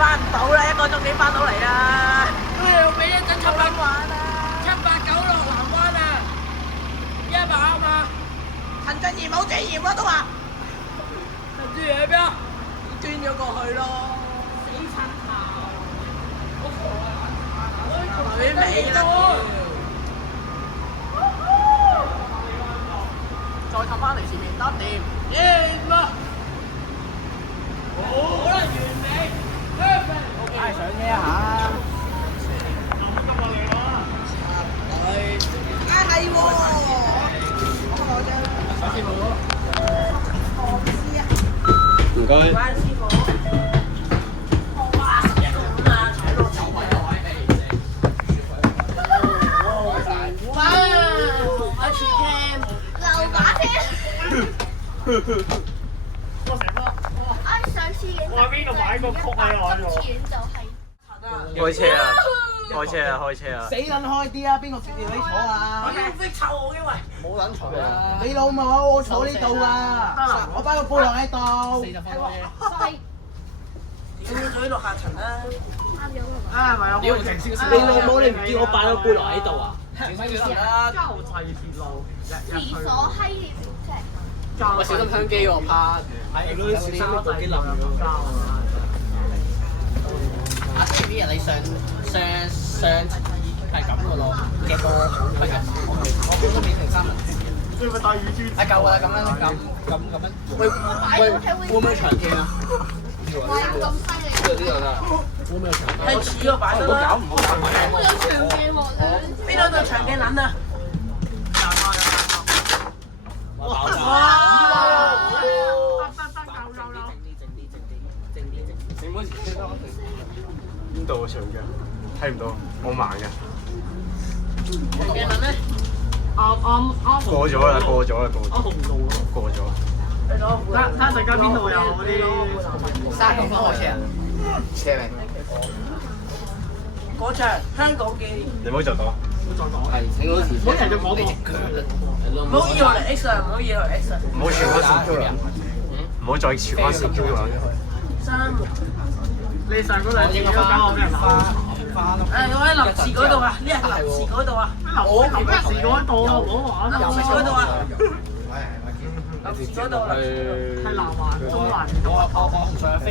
翻唔到啦，1個鐘點翻到嚟啊？我俾一陣700玩啊，789落南灣啊，100啊嘛。陳俊賢冇專業咯都話，陳志賢喺邊啊？轉咗過去咯。死柒頭，好傻啊！佢尾啦。再氹翻嚟前面得掂。耶嘛！好啦，完美 ，perfect。唉，上車下。係喎。師傅。我唔知啊。唔該。關師傅。哇！咁啊，踩落就係我喺地。哇！我全 cam 流把車。上次影。我喺邊度買個曲喺我度？今次影就係。開車啊！開車啊！開車啊！死撚開啲啊！邊個決定你坐啊？我要逼臭我因為。冇撚坐啊！你老母，我坐呢度啊！我擺個背囊喺度。40分細。你要坐喺度下層啦。啱咗啦嘛。啊，係咪啊？要停少少。你老母，你唔叫我擺個背囊喺度啊？停翻幾耐啦？交際鐵路，廁所閪即係。喂，小心香機喎，怕係嗰啲小心啲部機冧咗。啊，雖然啲人你上係咁嘅咯，嘅波係咁，我估都未停3輪。你咪帶乳豬？係夠啦，咁樣。喂，會唔會長期啊？哇！有咁犀利。呢度啦，會唔會長期？係似個擺得啦。唔好搞。我有長鏡喎，邊度就長鏡撚啊？邊度長嘅？睇唔到，我盲嘅。長鏡撚咧？啱過咗啦，過咗啦，紅路咯。過咗。睇陣間邊度有嗰啲3個分開車啊？車嚟。嗰場香港紀念。你唔好再講。係，請嗰時。唔好停咗廣告。唔好以為 X 啊！唔好以為 X 啊！唔好傳翻線 Q 啦。唔好再傳翻線 Q 啦。你上嗰兩次都搞我俾人鬧。我喺臨時嗰度啊！呢係臨時嗰度啊！我臨時嗰度，唔好玩。臨時嗰度啊！臨時嗰度啊！係南環、中環。我上飛。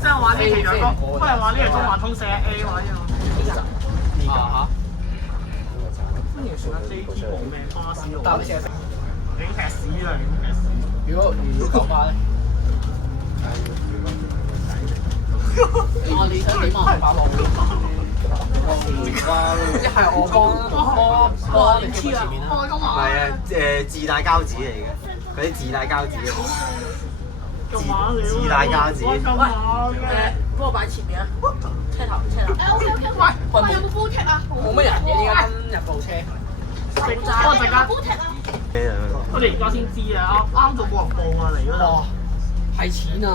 即係玩呢期就講，不如玩呢個中環通4A 玩呢個。嚇！歡迎上 JT 無命巴士路。影劈屎啦！影劈屎。如果講翻咧？你想點啊？把落去。一係我幫你前面啦。係啊，自帶膠紙嚟嘅，嗰啲自帶膠紙嘅。自帶膠紙。幫我擺前面啊！車頭。喂，有冇煲踢啊？冇乜人嘅，依家今日部車。我陣間。煲踢啊！我哋而家先知啊！啱到冇人報啊嚟嗰度。派錢啊！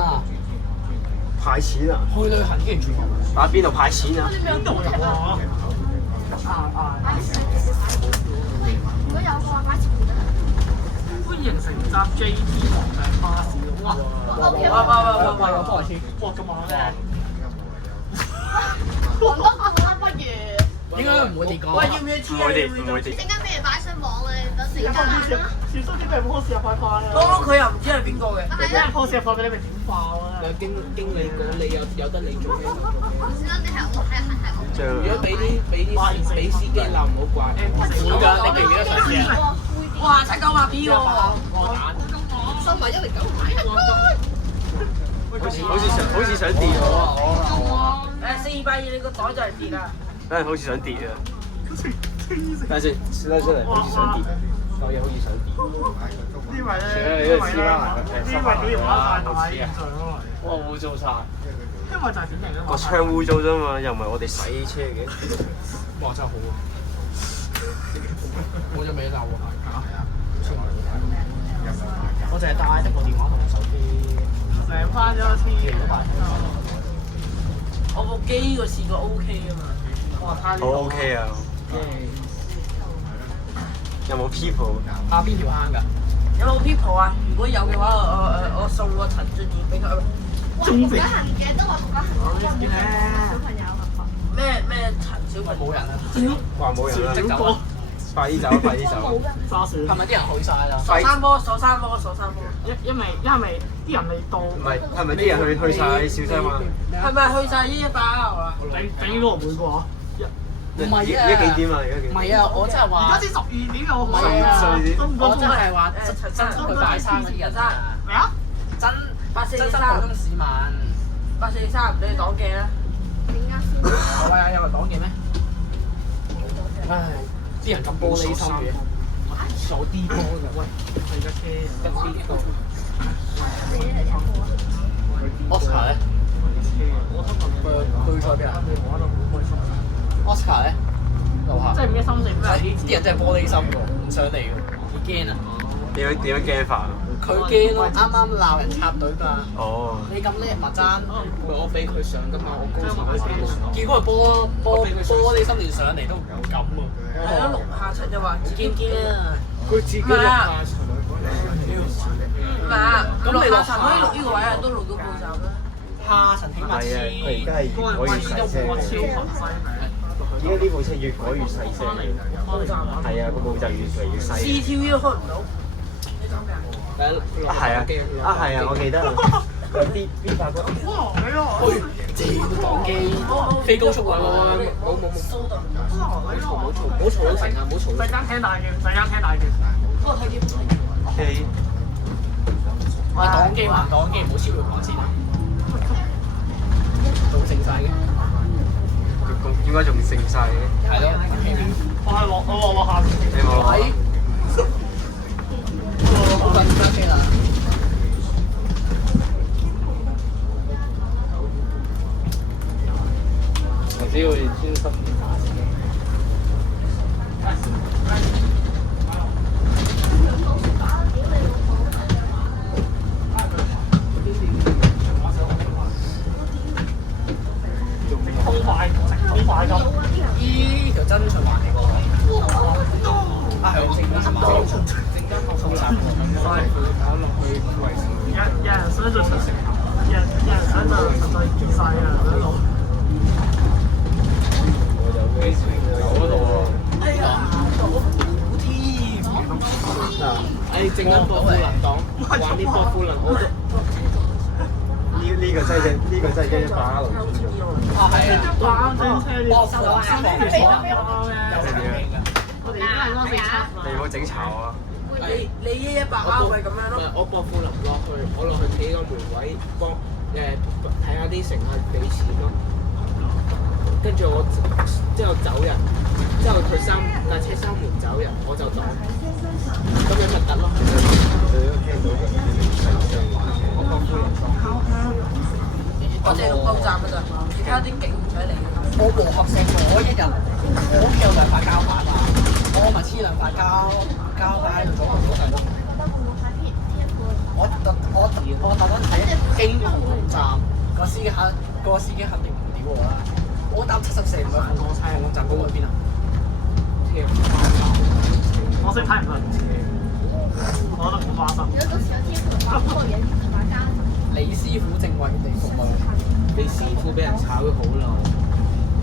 派錢啊！去旅行竟然轉打邊度派錢啊？邊度有啊？如果有嘅話，擺前面啦。歡迎乘搭 JT 無命巴士路。哇！哇！幫我簽。哇！咁猛嘅。黃金褲啦，不如。應該唔會跌過。喂，要唔要黐啊？唔會跌。陣間俾人擺上網啊！等陣間。小心啲俾人 post 入快快啊！佢又唔知係邊個嘅。俾人 post 入快俾你咪點爆啊！經理講你有得你做嘅。小心啲係我，係我。如果俾司機鬧唔好怪。會㗎，你記唔記得上次啊？哇！798 P 喎。收埋109買。好似想跌喎。420你個袋就係跌啦。好似想跌啊！等陣先，試得出嚟，好似想跌。嚿嘢好似想跌。因為咧，幾條拉大大上咯。哇！污糟晒。因為就係典型啊嘛。個窗污糟啫嘛，又唔係我哋洗車嘅。哇！真係好啊！我就未鬧喎。係啊。我淨係帶得個電話同手機。成翻咗一次。我部機個視覺 OK 啊嘛。哇！太好 OK 啊！有冇 people？打邊條坑㗎？有冇 people 啊？如果有嘅話，我送個陳俊賢俾佢。國家行嘅都話國家行嘅，見咧小朋友啊，咩陳小朋冇人啊，話冇人啦，小波快啲走，快啲走。沙士。係咪啲人去晒啦？傻三波，傻三波，傻三波。因為啲人未到，唔係，係咪啲人去晒小西灣？係咪去晒呢一把啊？整嗰個每個啊！唔係啊！而家幾點啊？而家幾點？唔係啊！我真係而話家先12點啊！我唔係啊！我我真係話真去拜山嗰啲人啊！咩啊？真843真普通市民。 843，你哋黨記啦。點解先？喂啊！有人講嘅咩？唉，啲人咁玻璃心嘅，有啲波㗎喂，係架車一啲波。Oscar 咧？去咗邊啊？Oscar 咧？樓下。即係唔嘅心情咩？啲人真係玻璃心喎，唔想嚟喎，驚啊！點樣驚法啊？佢驚咯，啱啱鬧人插隊嘛。哦。你咁叻咪爭？我俾佢上㗎嘛，我高層嗰邊。結果佢玻璃心連上嚟都唔敢喎。係咯，6下層就話自己驚啊！佢自己落下層。唔係啊，6下層可以錄呢個位啊，都錄到報站啦。下層起碼係啊，佢而家係越改越細聲嘅。而家呢部車越改越細聲嘅。係啊，個步驟越嚟越細。CTV 都開唔到。係啊，我記得啦。邊發覺？哇！係啊！正擋機，飛高速啊！冇，唔好嘈到成啊！唔好嘈。陣間聽大嘅，陣間聽大嘅。機。我擋機還擋機，唔好超越黃線啊！仲剩晒嘅。點解仲剩晒嘅？係咯。我落下邊。你冇落。好快揸機啦！我只要專心。空快咁。依條真循環嚟㗎喎。啊係，正真循環。有人想做實食，有人想就實在結晒啊！嗰度。有嗰度喎。哎呀，好添。正根博富林黨，玩啲博富林我都。呢個真係一把龍尊咗。啊係啊，博富林我哋而家係攞食餐。你唔好整炒啊！你呢一把啱咪咁樣咯。我博富林落去，我落去企個門位幫睇下啲乘客俾錢咯。跟住我之後走人，之後佢架車閂門走人，我就擋。咁樣咪得咯。我哋錄報站㗎咋，而家啲警唔使嚟。我和合成我一日，我屋企有2塊膠板啊，我咪黐2塊膠帶咗個左上角。我特登睇經紅磡站個司機肯定唔屌我啦。我搭74唔係紅磡站嗰個邊啊？我識睇唔到車，我覺得好花心。如果到時有天橋，嗰個嘢就大家。李師傅正為你服務。你師傅俾人炒咗好耐。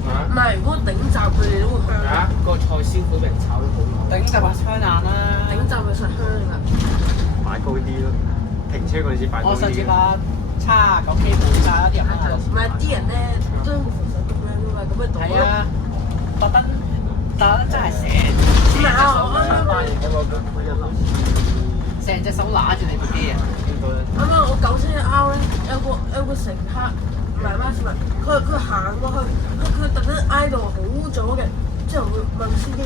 唔係，如果頂站佢哋都會香。啊！個菜師傅俾人炒咗好耐。頂就話香眼啦。頂站其實香㗎。擺高啲咯，停車嗰陣時擺高啲。我上次話79K 冇晒啦，啲人喺度。唔係啲人咧都咁樣㗎嘛，咁咪係啊，特登真係唔係啊，我成隻手揦住你部機啊！啱啱我9車 R 咧，有個乘客唔係巴士咪，佢行過去，佢特登挨到好左嘅，之後佢問司機：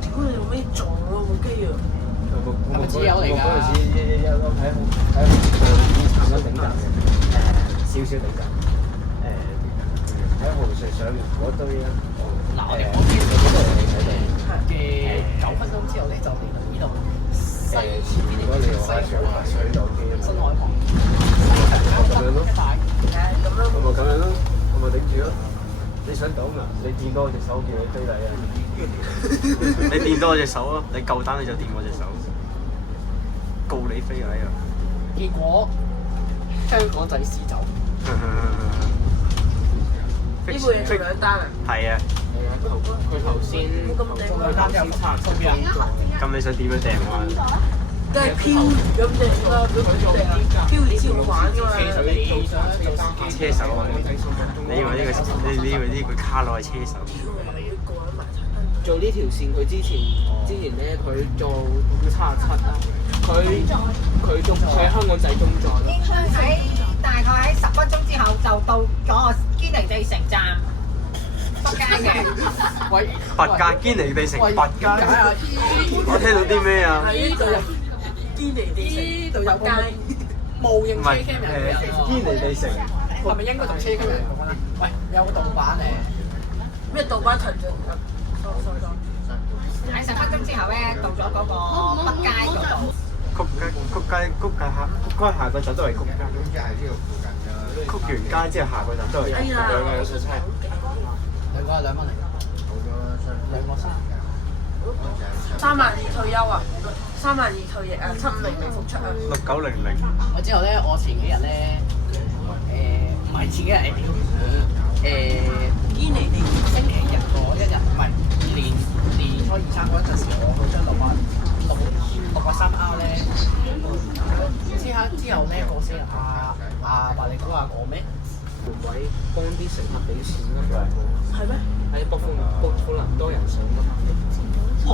屌你做咩撞我部機啊？係咪自由嚟㗎？嗰陣時喺已經差唔多頂站嘅，少頂站。喺紅隧上面嗰堆咧，嗱我哋嗰邊嘅9分鐘之後咧就嚟到呢度西前邊如果你話上下水有機啊嘛，新海旁咁樣咯，咁樣我咪咁樣咯，我咪頂住咯。你想擋啊？你掂多我隻手叫你追你啊！你掂多我隻手啊！你夠膽你就掂我隻手，告你非禮啊！結果香港仔私走，呢部嘢做2單啊？係啊，佢頭先拆出邊咁你想點樣訂啊？梗係漂咁定啦，漂完先好玩㗎嘛。車手啊！你以為呢個卡羅係車手？做呢條線，佢之前咧，佢做77啦，佢喺香港仔中咗咯。應該喺大概喺10分鐘之後就到嗰個堅尼地城站北街嘅。喂，拔格堅尼地城拔格，我聽到啲咩啊？呢度有堅尼地城，呢度有個模型車 cam 人嘅人喎。堅尼地城，係咪應該同車 cam 人講咧？喂，有個盜版嚟。咩盜版陳進入？喺10分鐘之後咧，到咗嗰個北街嗰度。曲街下個站都係曲街，曲完街之後下個站都係哎呀，兩個有出差。兩個係2蚊嚟㗎。2個332退休啊，332退役啊，750未復出啊。6900。我之後咧，我前幾日咧，唔係前幾日堅尼地城星期日嗰一日，唔係年初2、3嗰陣時，我去咗683R 咧，之後咧嗰時話你估下我咩？門位幫啲乘客俾錢㗎嘛。係咩？喺北可能多人上㗎嘛。哇！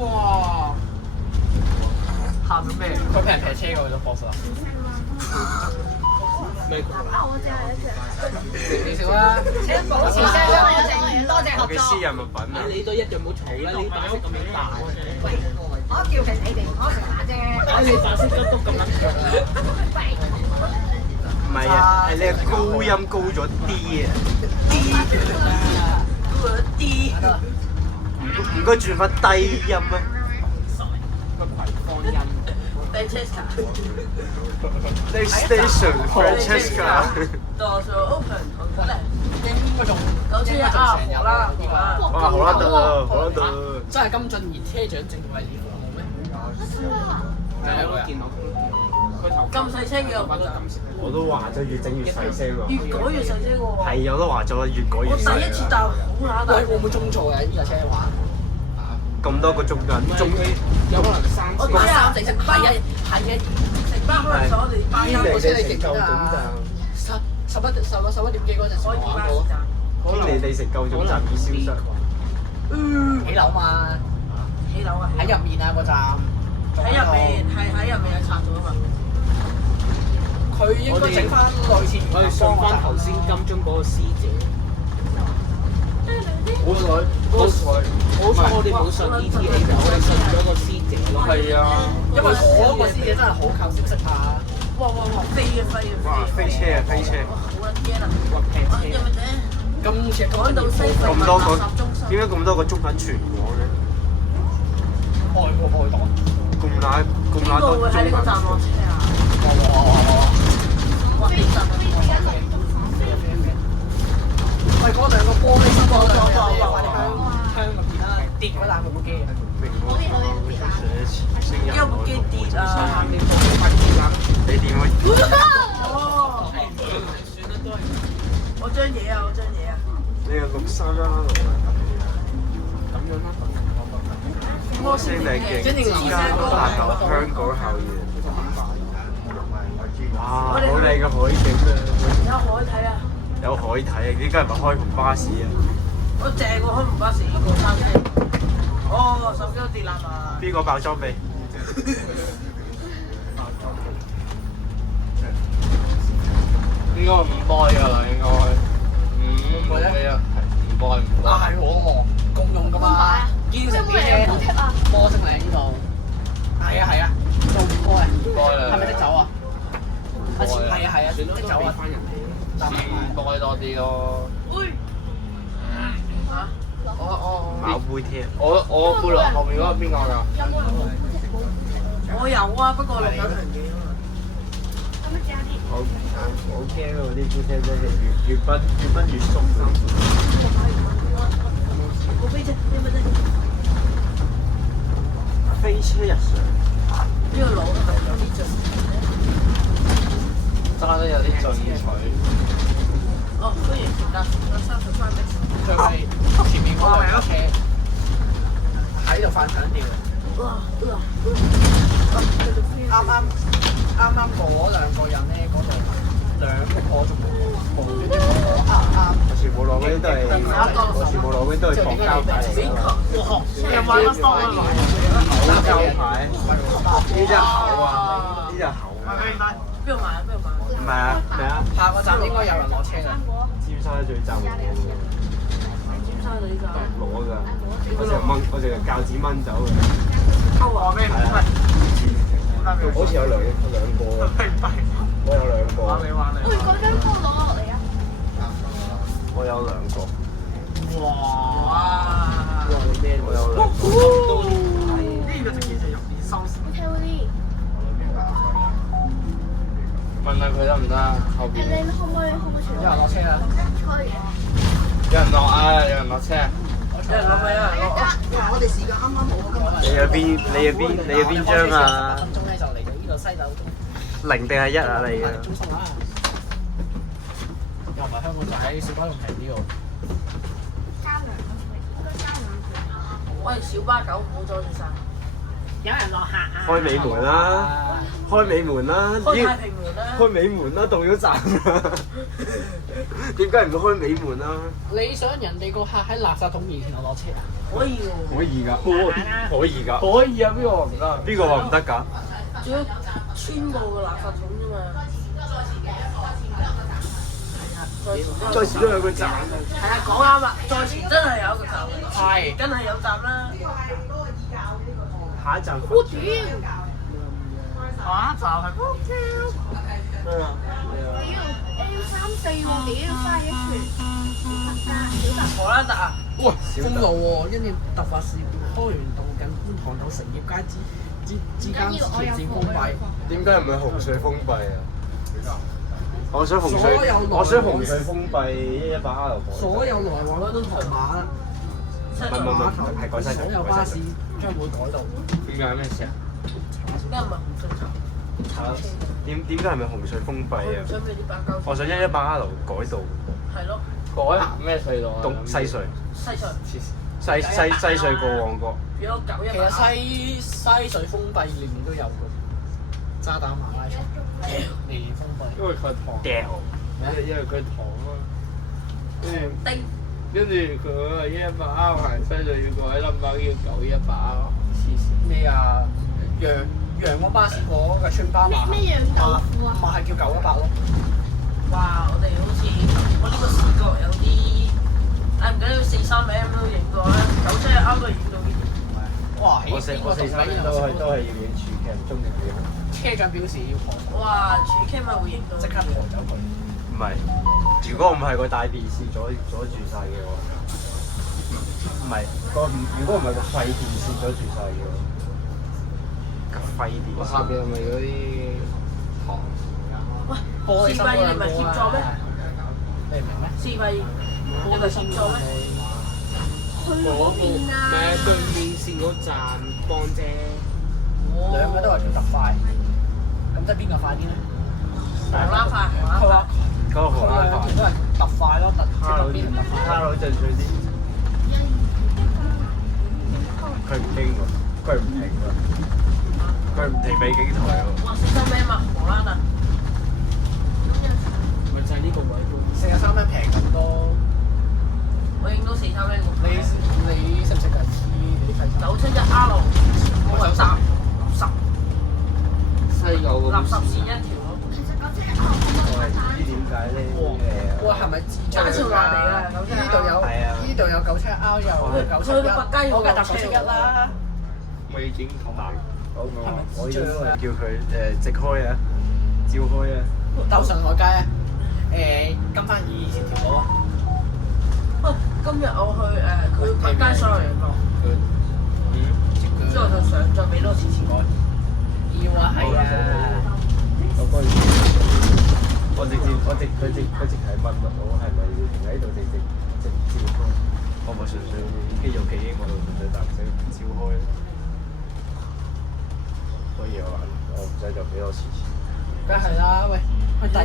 哇！喊到咩？佢俾人劈車嗰個 boss 啊！咩？你笑啦！請保持聲量，多謝合我嘅私作。人物品啊！你都一樣冇嘈啦！你把聲咁樣大。我叫其你哋唔可以食下啫。你把聲都咁撚長。唔係啊，係你嘅高音高咗啲啊！唔該轉翻低音啊！乜葵芳音？ PlayStation Francesca。Doors open，好咧。應該仲971成日啦，哇！好啦得，好啦得。真係金俊賢車長正為你服務咩？係有個電腦空調。佢頭咁細聲嘅我覺得，我都話咗越整越細聲喎。越改越細聲喎。係，我都話咗越改越我細。第一次搭好乸大喂，會唔會中錯嘅呢架車玩？咁多個中人，中有可能3我次。知啊，係啊，成班可能坐我哋班堅尼我車你勁地城夠啊總！ 11點幾嗰陣時可以巴玩過士，站，堅尼地城夠總站已消失。起樓嘛，起樓啊，喺入面啊個站。喺入面係拆咗啊嘛。佢應該整翻類似我哋上翻頭先金鐘嗰個師姐。好彩，好彩我哋冇上 ETA，我哋上咗個師姐咯。係啊！因為嗰個師姐真係好靠消息下。哇！飛哇！飛車啊飛車！哇！好撚驚啊！哇劈車！因為咧今次趕到西隧咁多個垃圾中心，點解咁多個中品全港嘅？愛國愛黨。咁邊個會喺呢個站落車啊？哇！呢站喂，嗰兩個玻璃心嗰兩個嘢，快啲香咁跌啦，跌嗰爛部機啊！因為部機跌啊！你點啊？哦，我張嘢啊！你係631路啊？咁樣啦。歌聲力勁，之間達到香港校園。哇！好靚嘅海景啊！有海睇啊！有海睇啊！依家係咪開篷巴士啊？我正喎，開篷巴士過山車。哦，手機都跌爛啊！邊個爆裝備？應該唔開㗎啦，應該。會咧？唔開。啊係喎，共用㗎嘛，堅城啲車，波星嶺呢度。係啊，做唔開啊？唔開啦。係咪的走啊？係啊，算啦，的走啊！都俾翻人哋啦。唔開多啲咯。嚇！馬杯貼。我背囊後面嗰個邊個㗎？我有啊，不過錄緊條嘢啊嘛。好驚喎！呢杯貼真係越奔越鬆。我飛車，你咪啫。飛車日常。呢個腦係咪有啲盡？啲進取。哦，歡迎搭33的士。佢係前面嗰兩架車喺度翻搶吊。啱啱嗰兩個人咧，嗰度兩個仲無端端啱。我全部攞嗰啲都係，我全部攞嗰啲都係國膠牌嚟㗎。又買得多啊！國膠牌，呢隻厚啊，呢隻厚啊。邊度買啊？邊度買？唔係啊，咩啊？下個站應該有人落車啦。尖沙咀最站攞尖沙咀㗎。㗎，我成日教子掹走嘅。溝啊！咩？係啊，好似有兩個啊。我有兩個。喂，嗰張鋪攞落嚟啊！我有兩個。哇！我有兩個。你睇嗰啲，問下佢得唔得？後邊你可唔可以全部有人落車啦。可以嘅。有人落啊！有人落車。有人落咪有人落。我哋時間啱啱好今日。你有邊張啊8分鐘咧就嚟到呢度西九？0定係1啊？你嘅？中心啦。又唔係香港仔，小巴仲平啲喎。加兩個應該加兩個。喂，小巴狗唔好阻住晒。有人落客啊！開尾門啦！開尾門啦！開太平門啦！開尾門啦，到咗站啦！點解唔開尾門啦？你想人哋個客喺垃圾桶面前度落車啊？可以喎。可以㗎，可以㗎。可以啊！邊個話唔得？邊個話唔得㗎？仲要穿過個垃圾桶啫嘛。再遲都有個站。係啊，講啱啦，再前真係有一個站。係。真係有站啦。下一站。我屌！下一站係高超。屌 A34喎，屌花一拳。荷蘭特啊！喂，封路喎！因應突發事故，開源道近觀塘到成業街之間全線封閉。點解唔係紅隧封閉啊？我想紅隧封閉118R。所有來往都同馬碼頭係改西所有巴士將會改道。點解咩事啊？點解唔係紅隧站？點解係咪紅隧封閉啊？想俾啲白膠。我想118R改道。係咯。改咩隧道啊？東西隧。西隧過旺角。如果918。其實西隧封閉年年都有嘅，渣打馬拉松年年封閉。因為佢糖。因為佢糖啊。跟住佢118R行西隧要改 number 叫918R。黐線咩啊？陽光巴士嗰個村巴馬咩羊豆腐啊？咪係叫918咯。哇！我哋好似我呢個視覺有啲，唔緊要43M都影到啦，97R都影到呢啲。哇！我43都係要影處劇，中定幾好。車長表示要破，哇！全 cam 咪會影到。即刻破走佢。唔係，如果唔係個大電視阻住晒嘅話，唔係如果唔係個廢電視阻住晒嘅話，個廢電視。我下邊係咪嗰啲糖？喂，4塊2你咪協助咩？你唔明咩？4塊2你咪協助咩？去嗰邊啊！咩對面線嗰站幫啫。兩個都話叫特快，咁即係邊個快啲咧？荷蘭快，佢話嗰個荷蘭兩條都係特快咯，特邊係特快。哈佬進取啲。佢唔經喎，佢唔停喎，佢唔停俾警台喎。哇！43M啊，荷蘭啊！咪就係呢個位咯。 43蚊平咁多，我影到43M。你識唔識㗎？你睇971R 我有垃圾西九嗰垃圾線一條咯。其實嗰隻係我係唔知點解咧哇，係咪自助介紹話嚟啊！呢度有呢度有97R，又有971，我梗係搭971啦。未整同。我已經叫佢直開啊，照開啊。兜上海街啊！跟翻以前條路啊！喂，今日我去佢北街上嚟落，之後就上再俾多次錢我。要啊，係啊！佢直係問我係咪要停喺度直照開？我咪純粹肌肉記憶，我純粹搭聲照開。所以我話我唔使就俾多次錢。梗係啦，喂！佢第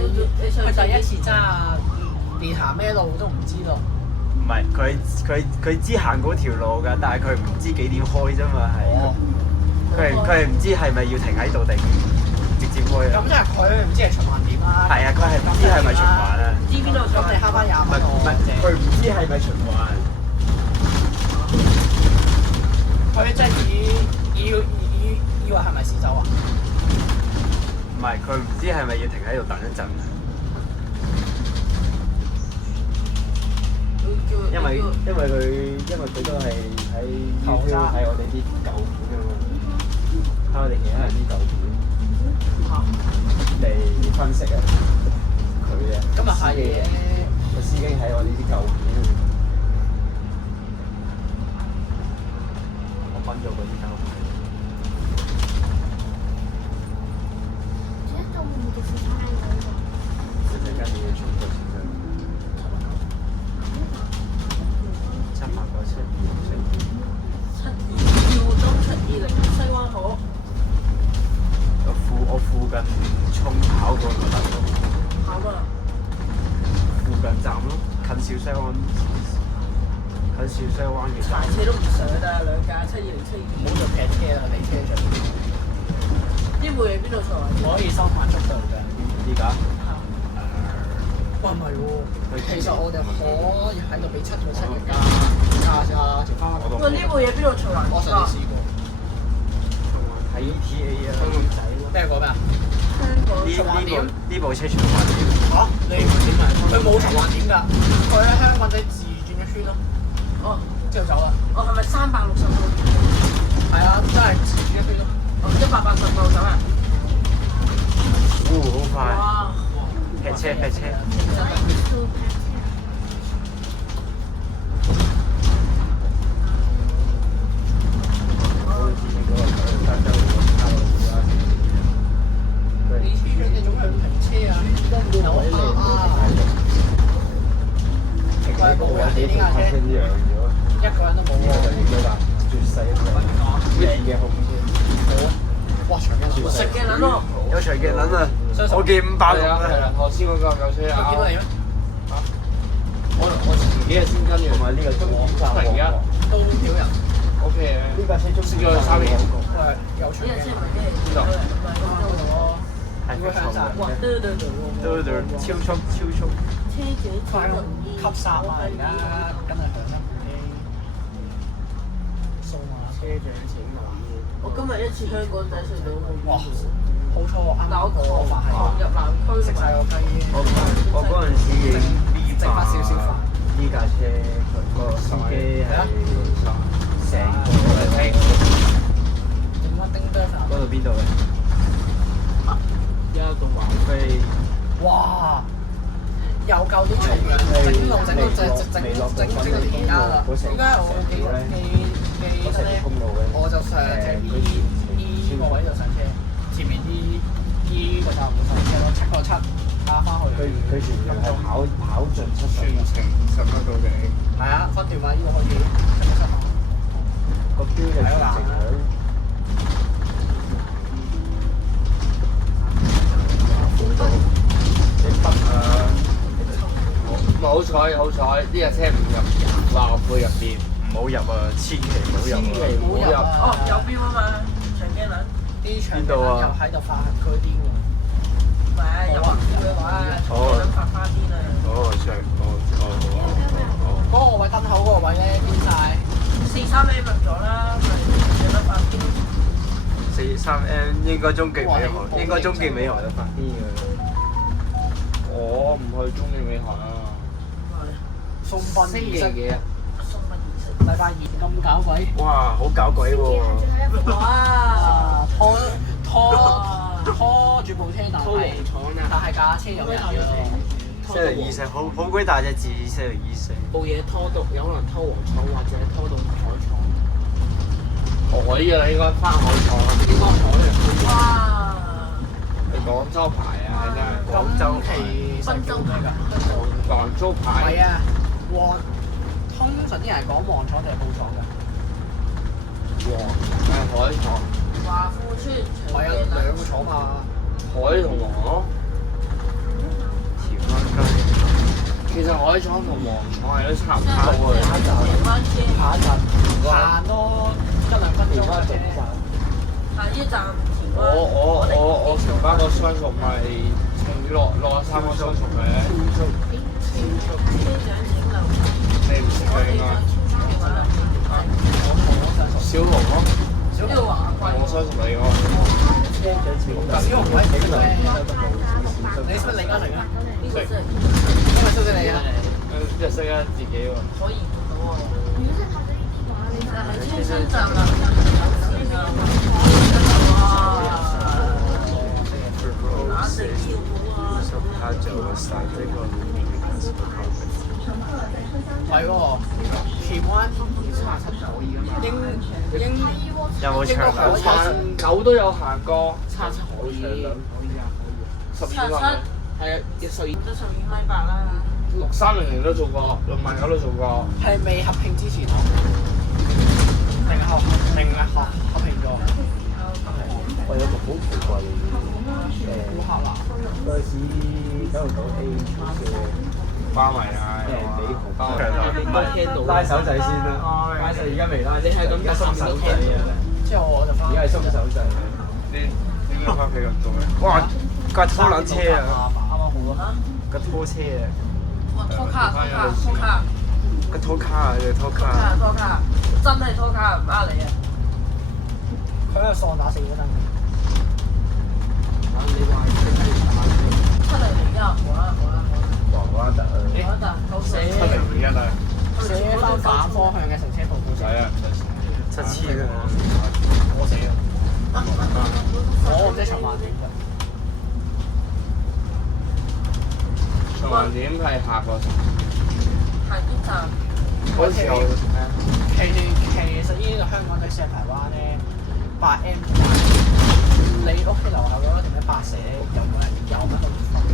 一次揸啊，連行咩路都唔知道。唔係佢知行嗰條路㗎，但係佢唔知幾點開啫嘛，係。哦。佢係唔知係咪要停喺度定直接開啊？咁即係佢唔知係循環點啦。係啊，佢係唔知係咪循環啊？知邊度咁你慳翻20蚊唔係，佢唔知係咪循環。佢即係以為係咪試走啊？唔係，佢唔知係咪要停喺度等一陣。因為佢都係喺 YouTube 睇我哋啲舊片啊嘛，睇我哋其他人啲舊片嚟分析啊佢啊。咁啊係嘅。個司機睇我哋啲舊片，我分咗嗰啲舊片。其實做唔到其他嘢。陣間你要出個錢㗎。西灣河。我附近衝跑過就得咯。跑啊！附近站咯，近小西灣嘅站。柴車都唔上啊，兩架720、722。唔好做劈車啦，你車上。呢部嘢邊度坐啊？可以收慢速度㗎。依家？喂唔係喎，其實我哋可以喺度俾7個7嘅加條花。喂，呢部嘢邊度坐啊？我上次試過。喺 ETA 啊，咩個咩啊？呢部車循環點？嚇？你唔點啊？佢冇循環點㗎，佢喺香港仔自轉一圈咯。哦，之後走啦。哦，係咪360度？係啊，真係自轉一圈咯。哦，180度走啊！好快！哇！劈車！你車長你總係停車啊？喂，冇人哋呢架車，一個人都冇喎。最細一個嘅控車。哇，長頸鹿食嘅撚咯！有長頸鹿啊！我見500係啊，頭先嗰架舊車啊。佢見到你咩？我前幾日先跟住，同埋呢個中間站而家都少人。 OK 嘅。呢架車中識咗佢3年。喂，有長呢隻車頸唔係咩？邊度？唔係嗰度咯。係鹿，會向晒。哇！超速！車長快咯，吸沙啊！而家梗係響一部機。數碼車長請留意。我今日一次香港仔隧道哇！好彩我啱啱個飯係入南區食晒個雞。我嗰陣時影整翻少少飯。呢架車佢個司機係成個係整翻叮當飯。嗰度邊度嘅？一個華飛。哇！又夠啲重量，整到而家啦。點解我記得咧？我就上隻 E 個位就上車，前面啲 E 個站冇上車咯，7個7加翻去。佢全程係跑盡70。全程11到幾？係啊，分段嘛，呢個開始7個7。個標就全程響。你北啊！好彩，呢架車唔入話會入邊，唔好入啊！千祈唔好入啊！唔好入啊！哦，有標啊嘛，長頸鹿。啲長頸鹿又喺度發行區啲喎。唔係有標嘅話，長頸鹿發花癲啊！嗰個位燈口嗰個位咧，變晒。43M 入咗啦，咪長頸鹿發癲。43M 應該終極美學有發啲嘅。我唔去中意美韓啊！送殯儀式嘅。送殯儀式。禮拜二咁搞鬼。哇！好搞鬼喎！哇！拖住部車，但係架車有人喎。西洋醫生好鬼大隻字，西洋醫生。部嘢拖到，有可能拖黃廠或者拖到海廠。海啊，應該翻海廠。應該海啊！哇！係廣州牌啊，真係廣州咁其實叫咩㗎？廣州唔牌。係啊，通常啲人係講黃廠定係布廠㗎？黃係海廠，華富村唔係啊，兩個廠嘛。海同黃咯。海廠同黃廠係都差唔現在多嘅。田灣街，下一站行多1-2分鐘嘅啫。下一站田灣。我成班個相熟咪63個相熟嘅，你唔識嘅應該。小龍咯，六華貴。我相熟你個。小紅位幾多咧？你識唔識李嘉誠啊？呢個真係因為識唔識你啊？即係識得自己喎。可以到喎。你不是跑这一地吗？你但係天生站啦，打成要好啊！他就上這個唔係喎，荃灣37可以㗎嘛？應有冇長可以流？ 9都有行過， 37可以，可以啊，可以啊。 12個人。係啊，12都12.8米啦。 6300都做過，69000都做過。係未合併之前咯，定係合併咗？我有個好奇怪嘅嘢，烏克蘭嗰陣時969A 嘅包圍啊，幾毫包長流，唔係拉手仔先啦，拉手而家未拉，你係咁而家鬆手仔啊！之後我就翻。而家係鬆手仔。你點解翻屋企咁做咧？哇！架拖冷車啊！啱啱好啊！架拖車啊！哇！拖卡，個拖卡啊！拖卡。真係拖卡，唔呃你啊！佢喺度喪打4個燈。你話700好啦。黃灣特啊！好啦，夠死。 701啊！寫翻反方向嘅乘車報告使啊7000啊！我寫啊！我唔知循環點㗎。循環點係下個下一站嗰時候其實呢個香港仔上台灣咧，8M 你屋企樓下嗰個點樣白蛇有冇乜分別？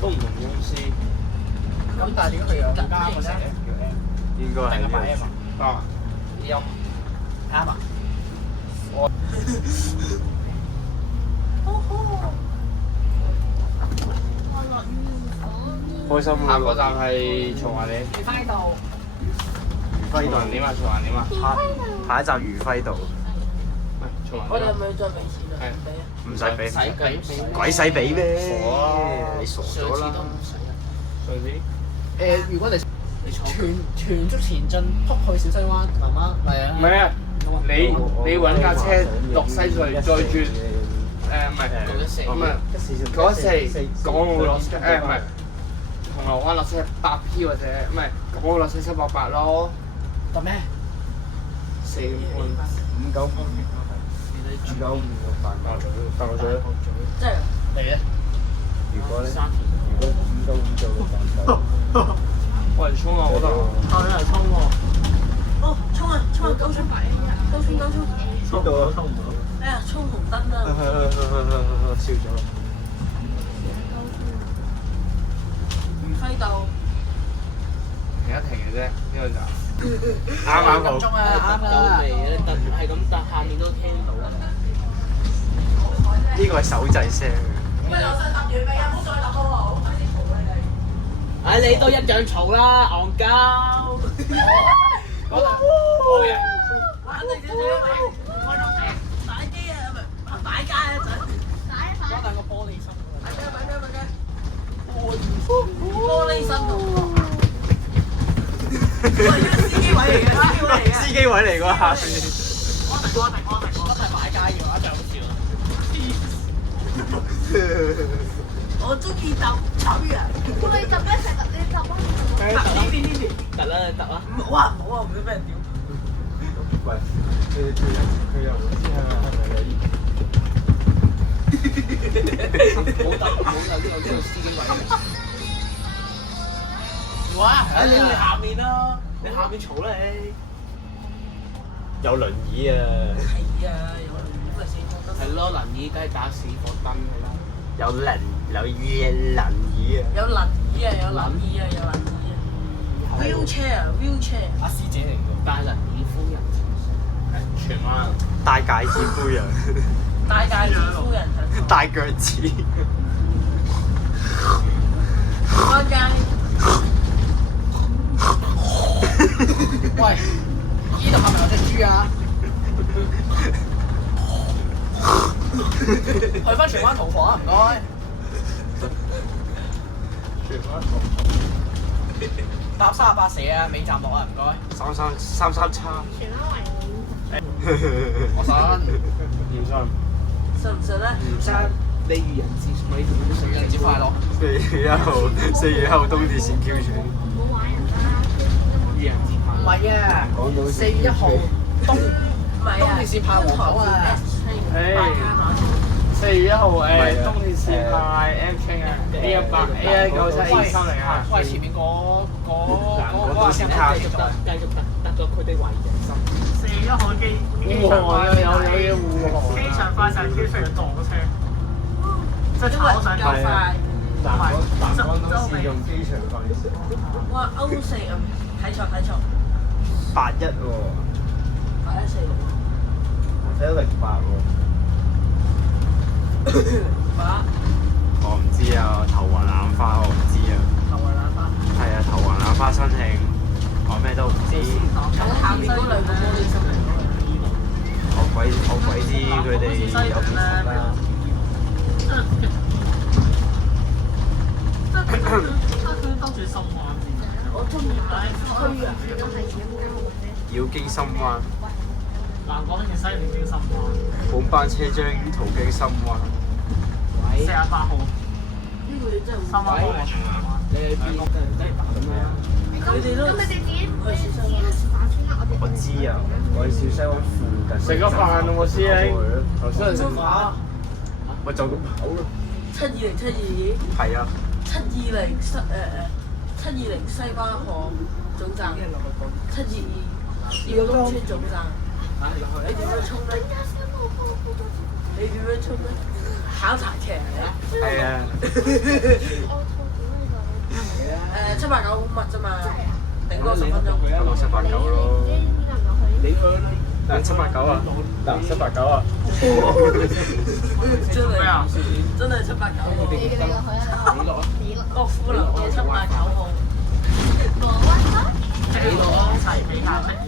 都唔同公司。咁但係點解佢有加個蛇叫 M？應該係定係 8M 啊？啊，音啱啊！開心下個站係松華里。愉快道。輝道松華點啊？松華點啊？下一站愉輝道，松華我哋係點啊？咪要再俾錢啊？俾啊！唔使俾，使計鬼使俾咩？傻啊你傻上次咗啦！都唔使啊。上次如果你你坐全速前進，撲去小西灣，慢慢係啊。唔係啊！你揾架車落西隧再轉唔係914港澳落車唔係銅鑼灣落車8P 或者唔係港澳落車788咯，得咩？ 4半59大陸水。真係嚟啊！如果咧，如果595做嘅話，我嚟衝啊！我得後面嚟衝喎。哦，衝啊！高衝！衝到啊！衝唔到。哎呀，衝紅燈啦！笑咗。愉輝道停一停嘅啫，呢個就啱啱好。鐘啊，啱夠啦。味嘅，但係咁，但下面都聽到啊。呢個係手掣聲。唉，你都一樣嘈啦，戇鳩！好嘅。打機啊，唔係擺街啊，陣。嗰兩個玻璃心。玻璃心度。喂，呢個司機位嚟嘅，司機位嚟㗎下邊。一齊買街嘅話就好笑。我中意搭醜人。我哋集一齊，你集啊！呢邊。得啦，得啦。唔好啊，唔好啊，唔會俾人屌。喂，佢又唔知係咪有冇就呢個司機位。哇！你下面啦，你下面嘈啦你。有輪椅啊！係啊，有咁咪死咗得。係咯，輪椅梗係打死火燈㗎啦。有輪椅啊！有輪椅啊，有輪椅啊，有輪椅啊。wheelchair。阿師姐嚟㗎。大輪椅夫人，荃灣大戒指夫人，大戒指夫人大腳趾。安街。喂，呢度係咪有隻豬啊？去翻荃灣屠房啊，唔該。荃灣屠房。搭38社啊，尾站落啊，唔該。33叉。荃灣維園。我想唔信。信唔信咧？唔生你愚人節咪情人節快樂。4月1號東鐵線 Q 轉。冇玩人啦，愚人節唔係啊，4月1號東鐵線派黃口啊。 4月1號東鐵線派 M 青啊 A100 A197 A3零啊。喂，前面嗰繼續突咗佢哋懷疑人心。4月1號機場有嘢護航。機場快晒 Q 出嚟撞車，即係炒上夠快。南港都試用機場快線。哇！O4啊，睇錯。81喎。8146。我睇到08喎。我唔知啊，頭暈眼花我唔知啊。頭暈眼花。係啊，頭暈眼花申慶，我咩都唔知。下面嗰兩個玻璃心嚟我鬼知佢哋有幾時啦。我中意擺區啊！繞經深灣，南港線西面經深灣，本班車將途經深灣。 48號呢個嘢真係深灣方向。你去邊都係打咁樣。你哋都咁你哋自己去飯村啦，我知啊，我喺小西灣附近。食咗飯咯喎，師兄。頭先係食飯。我就咁跑咯。720係啊。 720西巴河總站，722耀東村總站。你點樣衝咧？考柴騎啊！係啊。789好密啫嘛，頂多10分鐘。咁789咯。你去啦。嗱789啊！嗱789啊！真係789喎！國富林嘅789號。幾多齊俾下乜嘢？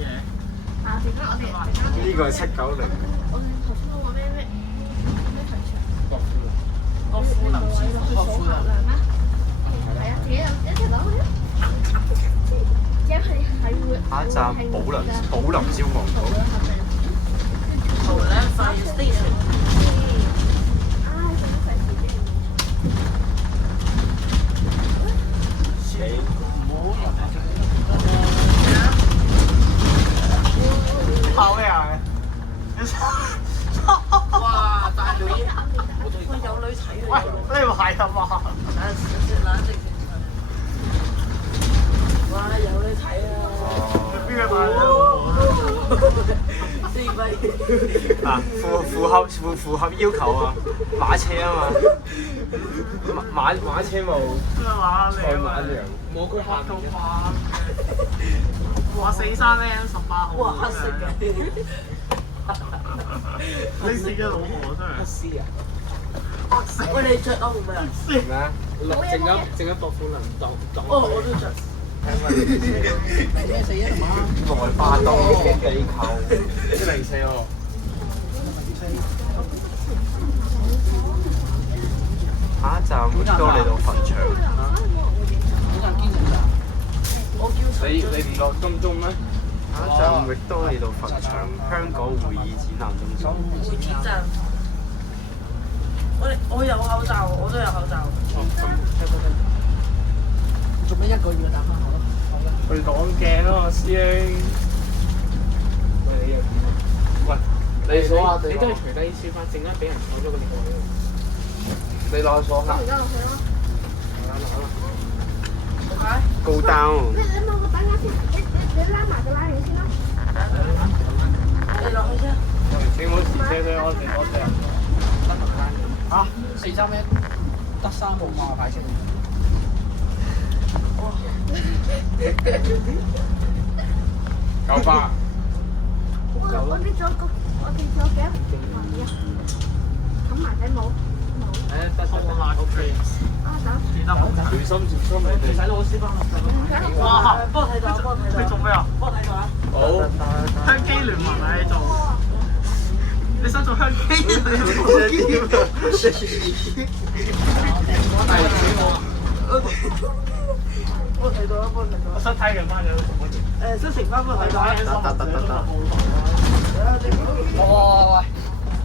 呢個係790。我哋頭先講咩國富林先數學量咩？係啊，自己一齊攞去。下一站寶林消防局。Toland Fire Station。跑咩啊？哇！大女，喂有女睇喂，呢個係啊嘛？冷靜先。哇！有女睇啊！邊個買啊？4米。啊，符合要求啊，馬車啊嘛，馬車冇咩話你？賽馬娘。冇佢下到馬話4山咧18號。哇！黑色嘅。你自己老婆真係。黑絲啊！喂，你着歐咩啊？咩？正一薄褲能擋。哦，我都着。咩死啊嘛？內巴東機構104喎。下一站域多利道墳場。嗰站堅城站。我叫你唔落金鐘咩？下一站域多利道墳場，香港會議展覽中心。會展站。我有口罩，我都有口罩。做咩1個月打翻學咯？去擋鏡咯，師兄。喂，你又點啊？喂，你數下你都係除低書包，陣間俾人搶咗個電話。你攞去數下。而家落去咯。高單。你等我等下先，你拉埋個拉鏈先啦。你落去先。請冇遲車隊，我哋多謝。嚇，431得3部馬牌車。98。我跌咗幾多？冚埋頂帽。得。好 hard dreams。記得冇？小心接觸你哋。使老師幫我。哇！幫我睇到，幫我睇到。你做咩啊？幫我睇到啊！好。香機聯盟啊！你做？你想做香機？你做機？幫我睇到啊！幫我睇到。我想睇嘅翻咗。新城翻幫我睇到啊！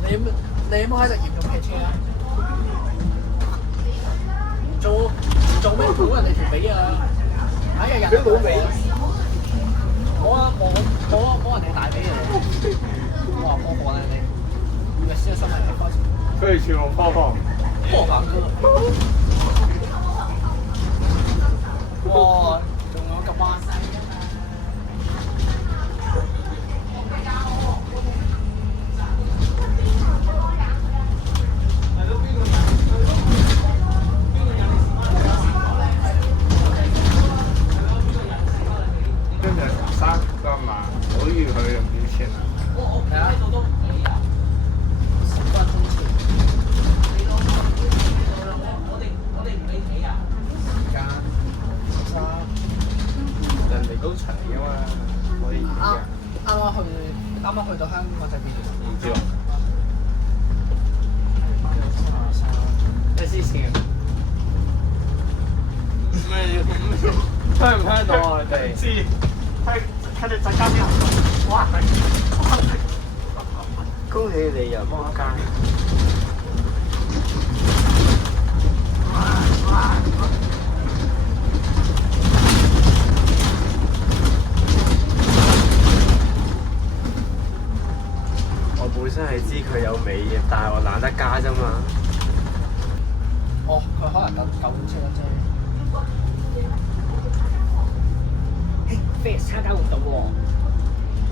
喂，你有冇喺度嚴重騎車啊？做咩估人哋條髀啊？哎呀，人哋冇髀。冇人哋大髀啊！我話波波啦你，你先新聞睇開始。可以去我泡泡。波板哥。哇！仲有咁彎。跟住3個嘛，可以去用幾錢啊？係啊，10分鐘前。時間3。人哋都長嘅嘛，可以嘅。啱啱去到香港就邊？唔知喎。一絲線。咩？聽唔聽到啊？你哋？知。睇你陣間啲人，哇！恭喜你又幫街。我本身係知佢有尾嘅，但係我懶得加啫嘛。哦，佢可能等9車啫。飛參加活動喎，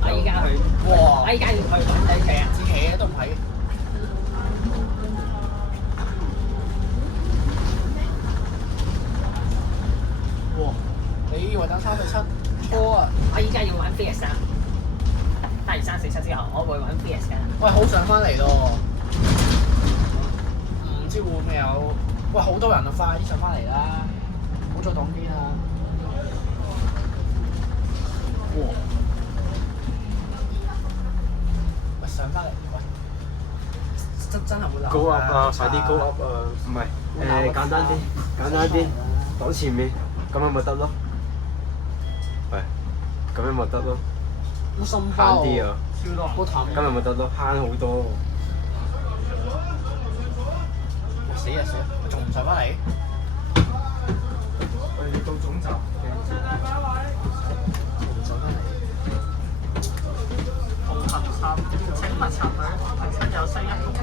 我依家去，哇！我依家要去揾你騎啊！自己都唔係。哇！你以為等3對7？錯啊！我依家要玩 Fiesta，打完347之後，我會玩 Fiesta。喂，好想翻嚟咯！唔知會唔會有？喂，好多人啊！快啲上翻嚟啦！好再擋啲啦！哇！喂，上翻嚟，喂，真係會流。高 up 啊！快啲高 up 啊！唔係簡單啲，簡單啲，擋前面，咁樣咪得咯。喂，咁樣咪得咯。好深慳包啲啊！好淡。今日咪得咯，慳好多。死啊死啊！仲唔上翻嚟？我哋到總站。紅磡站，請勿插隊，親友需一同行，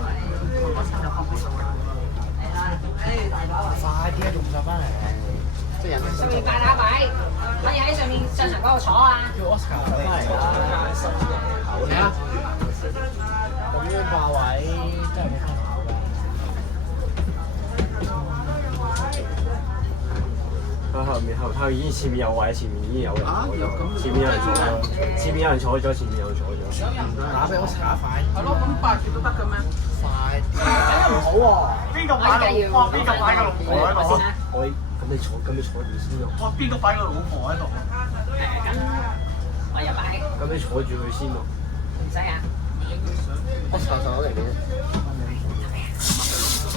如果親友不必送行。快啲啊！仲唔上翻嚟？即係人哋上面霸打位，可以喺上面上場嗰度坐啊！叫 Oscar 上翻嚟啦！嚟啊！咁樣霸位真係冇可能㗎。後面已經前面有位，前面已經有人坐咗，前面有人坐咗，前面有人坐咗，前面有人坐咗。打俾 Oscar 快！係咯，咁8件都得嘅咩？快啲！唔好喎！邊個擺個？哇！邊個擺個老婆喺度？咁你坐住先咯。哇！邊個擺個老婆喺度？咁我有擺，咁你坐住佢先咯。唔使啊！ Oscar 上咗嚟嘅。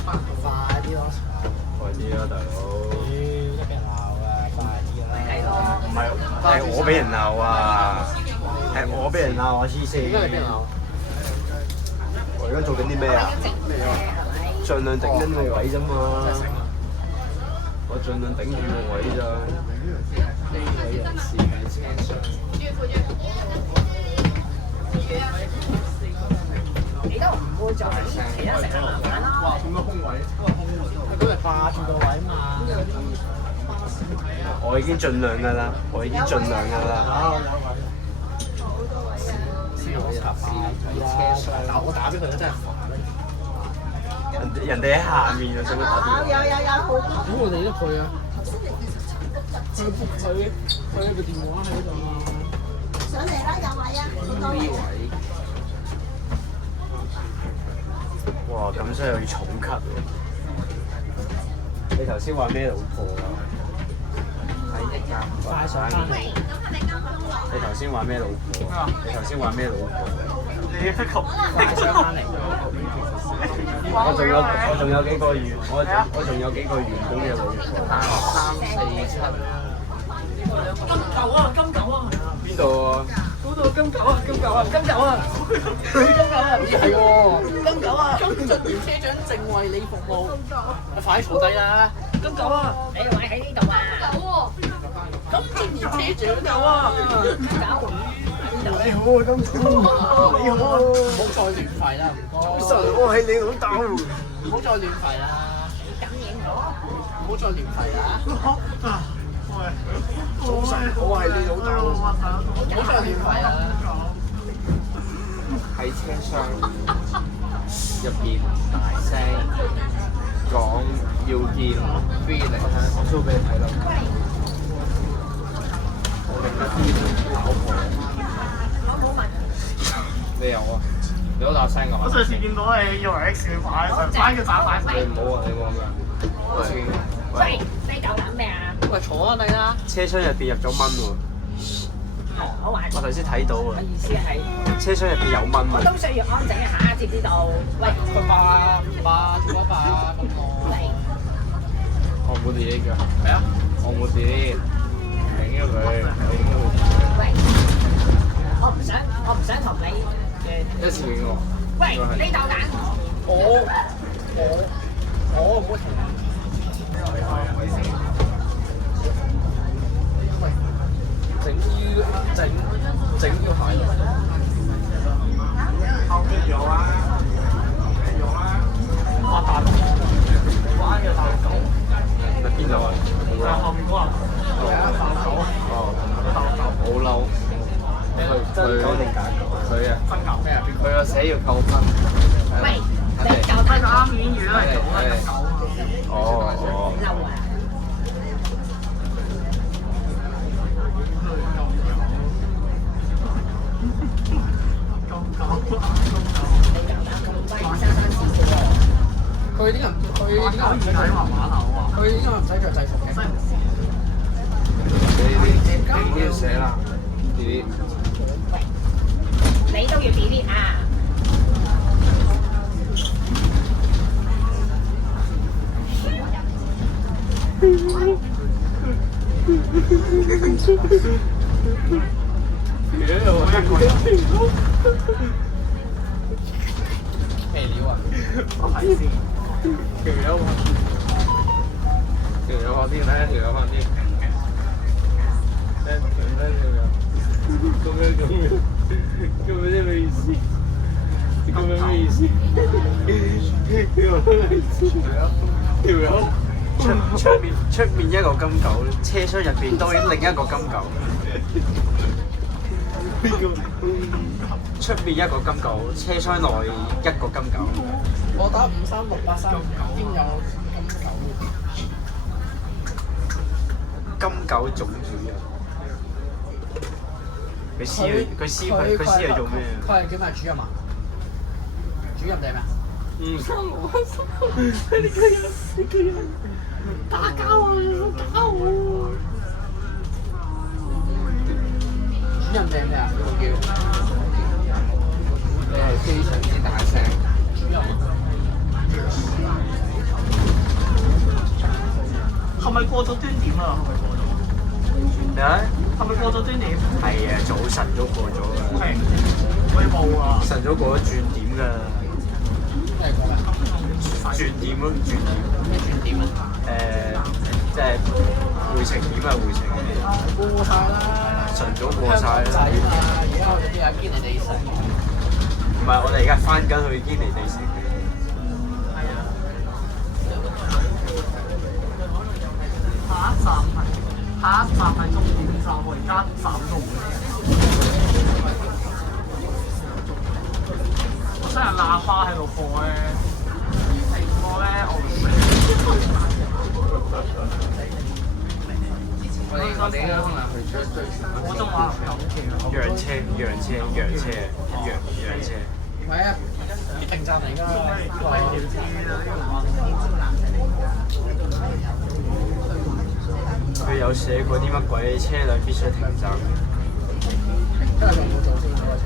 快啲 Oscar！快啲啦，大佬！都俾人鬧啊！快啲啦！係咯，唔係，係我俾人鬧啊！係我俾人鬧啊！黐線！點解你俾人鬧？我而家做緊啲咩啊？盡量頂緊個位啫嘛！我盡量頂住個位咋。呢位人士係車廂。你都唔會做其他食客玩咯。哇！咁多空位，佢嗰日霸住個位嘛。我已經盡量㗎啦，我已經盡量㗎啦。先好插霸車廂，但我打俾佢真係煩。人哋喺下面啊，想唔想打電話？咁我哋都去啊。佢部電話喺度啊。上嚟啦，有位啊，多位。哇！咁真係要重咳喎。你頭先話咩老婆啊？快上翻嚟。你頭先話咩老婆？你頭先話咩老婆？你一級快上翻嚟。我仲有幾個月，我仲有幾個原本嘅老婆。3、4、7。金狗啊！金狗啊！邊度啊？嗰度金狗啊！金狗啊！金狗啊！金狗啊！咦係喎，金狗啊！金俊賢車長正為你服務。快坐低啦！金狗啊！你位喺呢度啊！金俊賢車長啊！你好啊，金狗。你好啊。唔好再亂吠啦，唔該。早晨，我係你老豆。唔好再亂吠啦！感染咗。唔好再亂吠啦！早晨，我係你老豆。唔好再亂吠啦！喺車廂入邊大聲講要見 feeling， 我 show 俾你睇啦。我另一啲老婆。你有啊？你好大聲㗎嘛？我上次見到你以為 X 要擺上班嘅炸大你唔好啊！你講咩？我先。喂，你夠膽咩啊？喂，坐啊你啦！車廂入邊入咗蚊喎。我話我頭先睇到啊。意思係，車廂入邊有蚊我啊。都需要安靜一下，知唔知道？喂，佢爸做乜爸咁我？我冇啲㗎。係啊。我冇啲。頂咗佢，喂，我唔想同你嘅。一次俾我。喂，你夠膽？我唔會同你。整要係。後邊有啊，發大龍，玩嘅大狗，邊度啊？後面嗰人，大狗，大狗，好嬲。真狗定假狗？佢啊，真狗咩啊？佢個寫要扣分。喂，你夠睇佢膽？啱演員嚟做啊，狗。哦。嬲啊！佢點解唔使睇畫畫頭啊？佢點解唔使着制服嘅？你要寫啦，delete。你都要 delete 啊！咩料啊？我睇先。條友畫啲，睇下條友畫啲。咁樣啲咩意思？咁樣咩意思？條友出面一個金狗，車廂入邊當然另一個金狗。出面一個金狗，車廂內一個金狗。我打53683，邊有金狗？金狗總主人。佢撕係做咩？佢係叫咩主任啊？主任定係咩啊？打交啊！打我！主任定係咩啊？呢個叫你係非常之大聲。主任。係咪過咗端點啊？係咪過咗？啊？係咪過咗端點？係啊，早晨都過咗㗎。係，我要報啊！晨早過咗轉點㗎。咩講咩？轉點咯，轉點。咩轉點啊？即係回程點啊，回程點。過晒啦！晨早過晒仔啦。嘛，而家我哋啲阿堅尼地城。唔係，我哋而家翻緊去堅尼地城。下一站係終點站，我而家站到唔嚟。我真係喇叭喺度播咧，我咧我唔我哋應該可能去追我仲話有嘅。讓車。唔係啊，必定站嚟㗎。有寫過啲乜鬼車輛必須停站？今日仲冇做先嗰個車。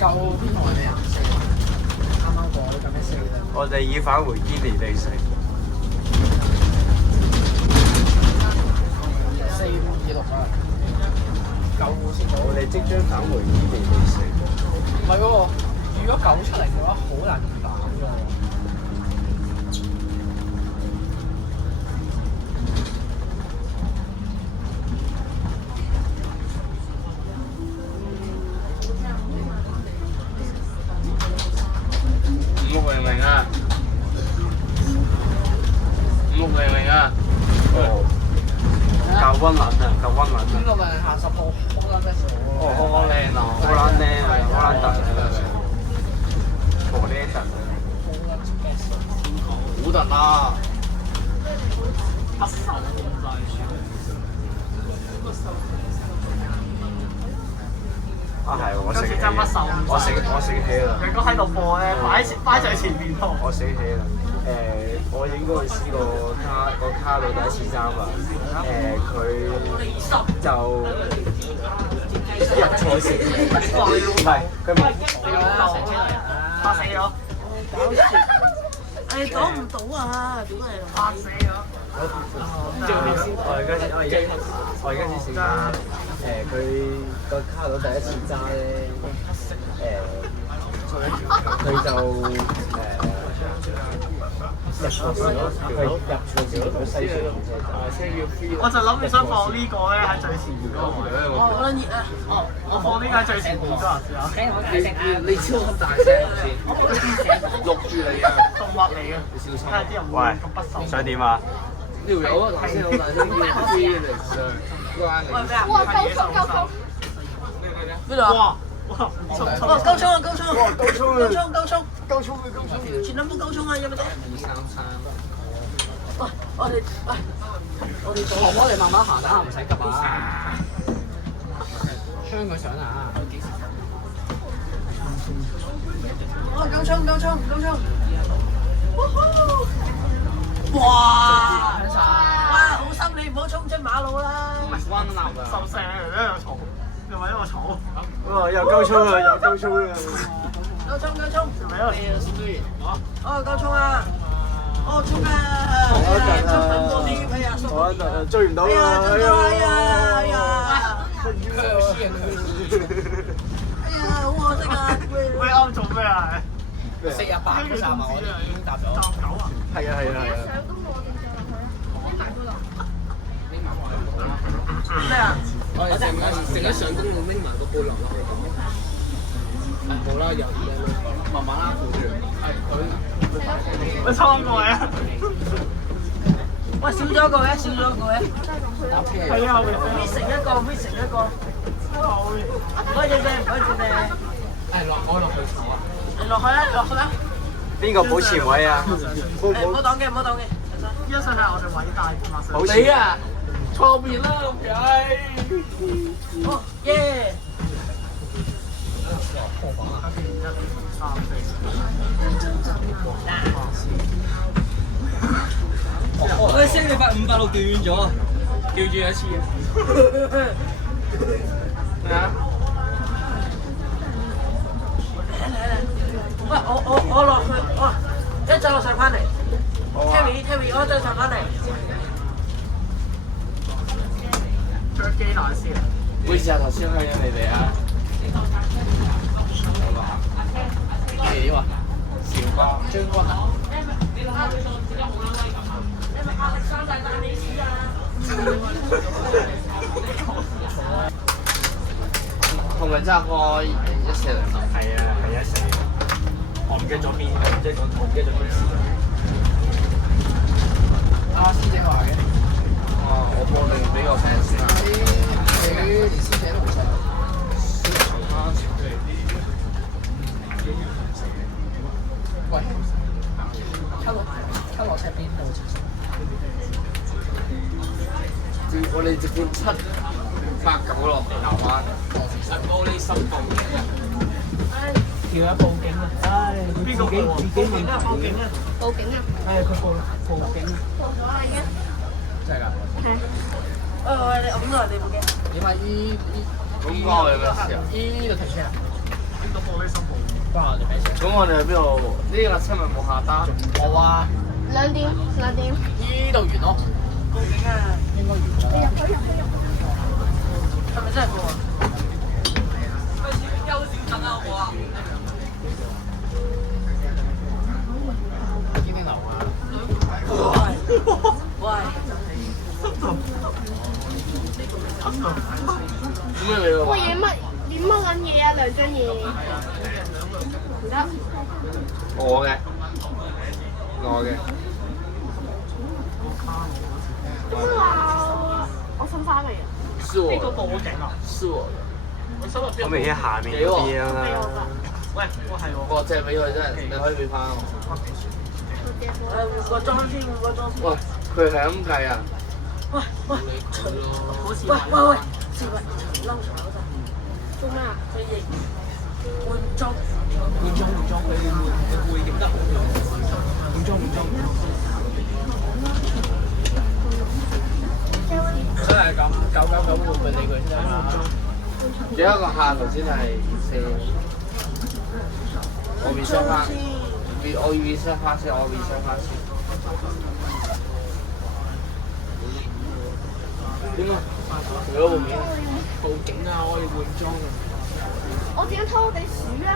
舊邊台係咩顏色？啱啱過咗咁嘅色啦。我哋已返回堅尼地城。4526啊！舊先到。我哋即將返回堅尼地城。唔係喎，如果9出嚟嘅話，好難打㗎。560啊！560啊！哦，夠溫暖啊！夠溫暖啊！邊個咪下10號好撚咩事？哦，好靚啊！好撚靚啊！好撚特啊！好靚特啊！好特啊！不受控制住。啊係喎，我食真不受控制。我醒起啦！如果喺度播咧，擺在前面喎。我醒起啦！我應該去試個卡到第一次爭啊！佢就入錯線，唔係佢冇。拍死咗！誒講唔到啊！點解嚟？拍死咗！我而家先試緊。佢個卡到第一次揸咧，佢就入錯線咯，佢入錯線咗西隧電車站。我就諗住想放呢個咧喺最前面嗰個位。好撚熱啊！我放呢個喺最前面嗰陣時啊。你超級大聲先，錄住你啊！動物嚟嘅，你小心。睇下啲人會咁不受。想點啊？條友啊，頭先好大聲叫 Felix 啊，關你事。哇！高速高速，邊度啊？哇！哇！哦，高衝啊！高衝！高衝啊！高衝！高衝啊！高衝！前兩步高衝啊！有冇得？ 233。喂，我哋婆婆你慢慢行啦，唔使急啊。將佢上啊！哦，高衝！哇！哇！好心你唔好衝出馬路啦！彎立啊！ 14喺度嘈，又喺度嘈。哇！又高衝啊！又高衝啊！高衝！又喺度哦，高衝啊！哦，衝啊！衝緊過啲，哎呀，我追唔到哎呀，啊！衝到啦！哎呀，好可惜啊！喂，啱做咩啊？ 48嗰站啊，我哋已經搭咗。搭9啊？係啊！相都冇定上去，咩啊？我哋成日上公路拎埋個背囊落去咁。冇啦，又慢慢啦，扶住。我衝過嚟啊！喂，少咗個嘅。搭車喺後面。 miss 一個。唔該謝謝。我落去炒啊！你落去啦。邊個保持位啊？唔好擋嘅。依家想睇我哋偉大嘅嘛？保持啊！錯面啦，咁計。哦，耶！我聲你發586斷咗，叫住一次啊！咩啊？喂，我落去，一陣我上翻嚟。Terry，我一陣上翻嚟。着機難先。會試下頭先香你哋啊！幾話？韶關將軍啊！同埋揸開140。係啊，140。我唔記得咗邊，即係我唔記得咗邊時。阿師姐話嘅。我幫你俾個 fans 先。你連師姐都唔識。喂，卡落車邊度？我哋直接789落地南灣，玻璃心動。條友報警啊！唉，佢自己問題嘅。報警啊！係佢報警。報咗啦已經。真係㗎？喂，你揞到人哋部機。點啊？咁關我哋咩事啊？呢度停車啊？呢個玻璃心部。關我哋咩事？咁我哋喺邊度？呢架車咪冇下單？冇啊！2點。呢度完咯。報警啊！應該完啦。係咪真係報啊？堅定流啊！喂！咩嚟㗎？喂，你乜撚嘢啊？兩張嘢。唔得。我嘅。咁你話我分花未啊？是我呢個報警啊！是我的。我手入邊我明顯下面嗰啲啦。喂，我係喎。我借俾佢真係，你可以俾翻我。換個裝先，換個裝先。喂，佢係咁計啊！喂，好似喂，志偉，嬲咗就做咩啊？佢亦換裝。你會影得好樣。換裝。真係咁999會唔會理佢先啊？有一個客頭先係我未收翻，我預收翻先，點啊？佢嗰部面報警啊！我要換裝啊！我點樣偷我哋鼠啊？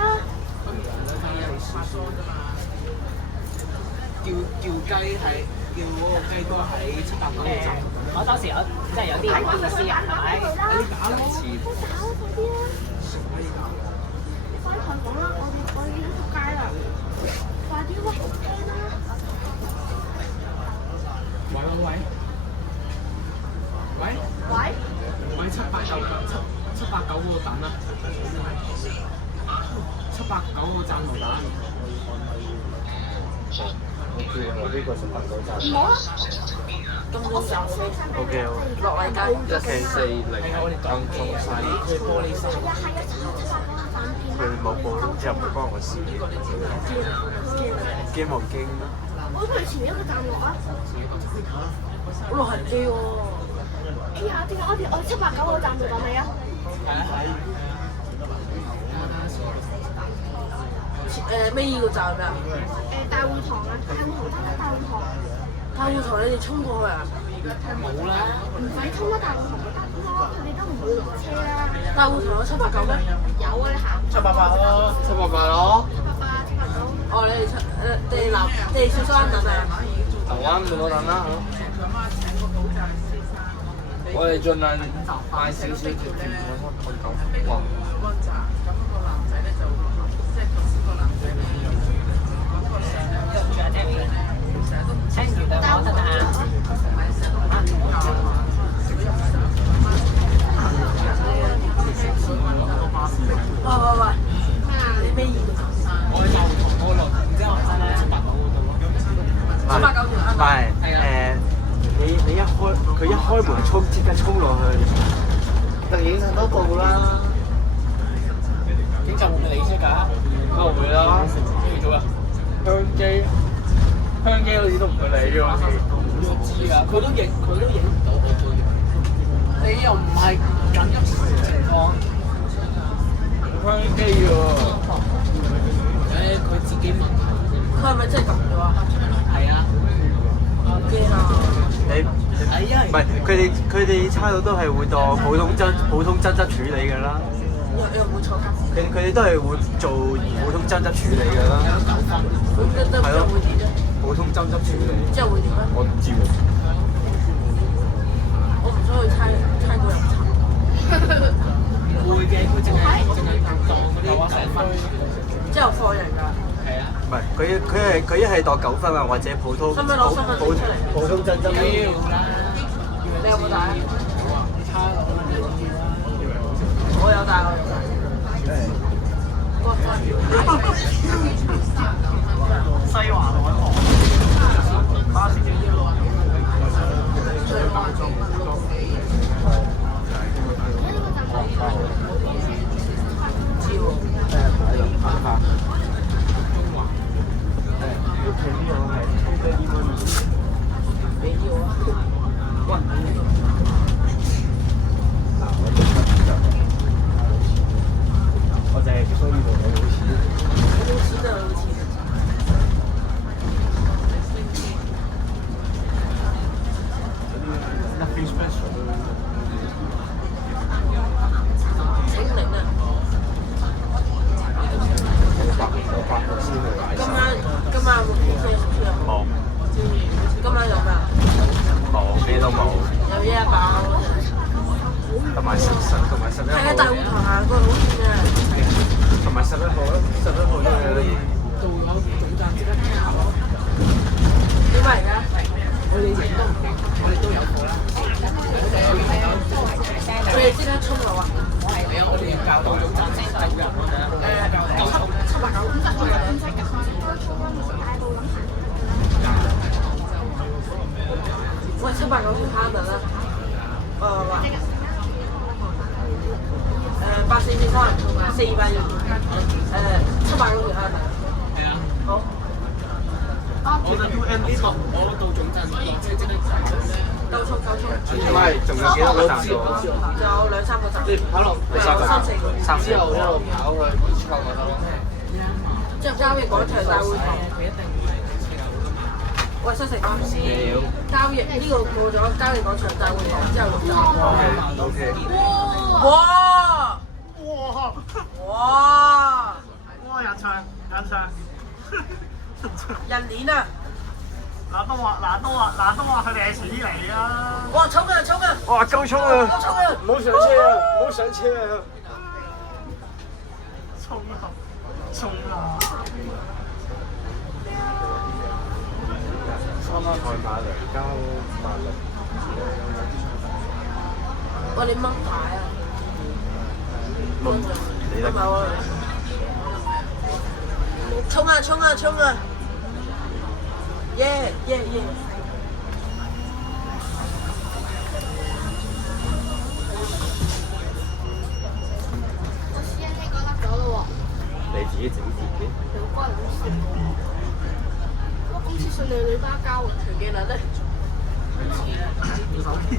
叫雞係叫嗰個雞哥喺789個站。我當時有即係有啲唔好意思啊，係咪？有啲假嚟似。搞快啲啦！快啲同講啦，我哋已經仆街啦！快啲喂，驚啦！喂，789嗰個站啦，789個站頭打。我叫我呢個789站。唔好啊！東涌站 OK，落麗街1440啱中西。佢玻璃心。佢冇報，之後唔關我事。驚冇驚？我不如前面一個站落啊！好落痕機喎。哎呀，點解我789個站度等你啊？尾二個站係咩啊？大會堂啊，大會堂得大會堂。大會堂你哋衝過去啊？冇啦。唔使衝啦，大會堂咪得咯，佢哋都唔會落車啦。大會堂有789咩？有啊，你行。 788咯。 788咯。哦，你哋小山等啊？台灣冇得等啦嚇。我哋盡量快少少接住789。哇！清完對我得啊！喂，你尾二個站。我落，然之後789嗰度咯。789條啱。你一開門衝，即刻衝落去，特影相都到啦。警察會唔會理先㗎？梗係會啦。咩做啊？香機好似都唔會理喎。我知㗎，佢都影唔到我個樣。你又唔係緊急情況。香機喎。佢自己問。佢係咪真係撳咗啊？係啊。驚啊！唔係佢哋差佬都係會當普通爭執處理㗎啦。有冇錯？佢哋都係會做普通爭執處理㗎啦。係咯，普通爭執處理。之後會點咧？我唔知喎。我唔想去猜個人查。會嘅，佢淨係當嗰啲9分。之後放人㗎。係啊。唔係佢一係當9分啊，或者普通使唔使攞身份證出嚟？普通爭執。你有冇帶？差佬我有帶，我有帶。西華海旁巴士站。知喎。我8號先去買衫。今晚有冇 K 食先啊？冇今晚有咩啊？冇咩都冇，有嘢包。同埋11係啊，大會堂行過好遠啊！同埋11號都有啲。到咗總站即刻聽下咯。點解而家？我哋影都唔影，我哋都有貨啦。佢哋即刻衝流啊！係啊，我哋教到總站先到人㗎。喂，789條蝦等啦。8443 420 789條蝦等。係啊。好。我到總站落車即刻走。夠衝！唔係，仲有幾多個站到？仲有2-3個站。可能3-4個。之後一路跑去超級嗰度。之後交易廣場大會堂。喂，新城交易呢個過咗交易廣場大會堂之後6站。OK。哇！人場。人鏈啊！嗱都話佢哋係遲啲嚟啊！哇！衝啊！哇！夠衝啊！夠衝啊！唔好上車啊！衝啊！賽馬雷交86。喂，你掹牌啊？你咧？衝啊！耶！你自己整自己。公司信你女巴交啊！條技能咧？手機，唔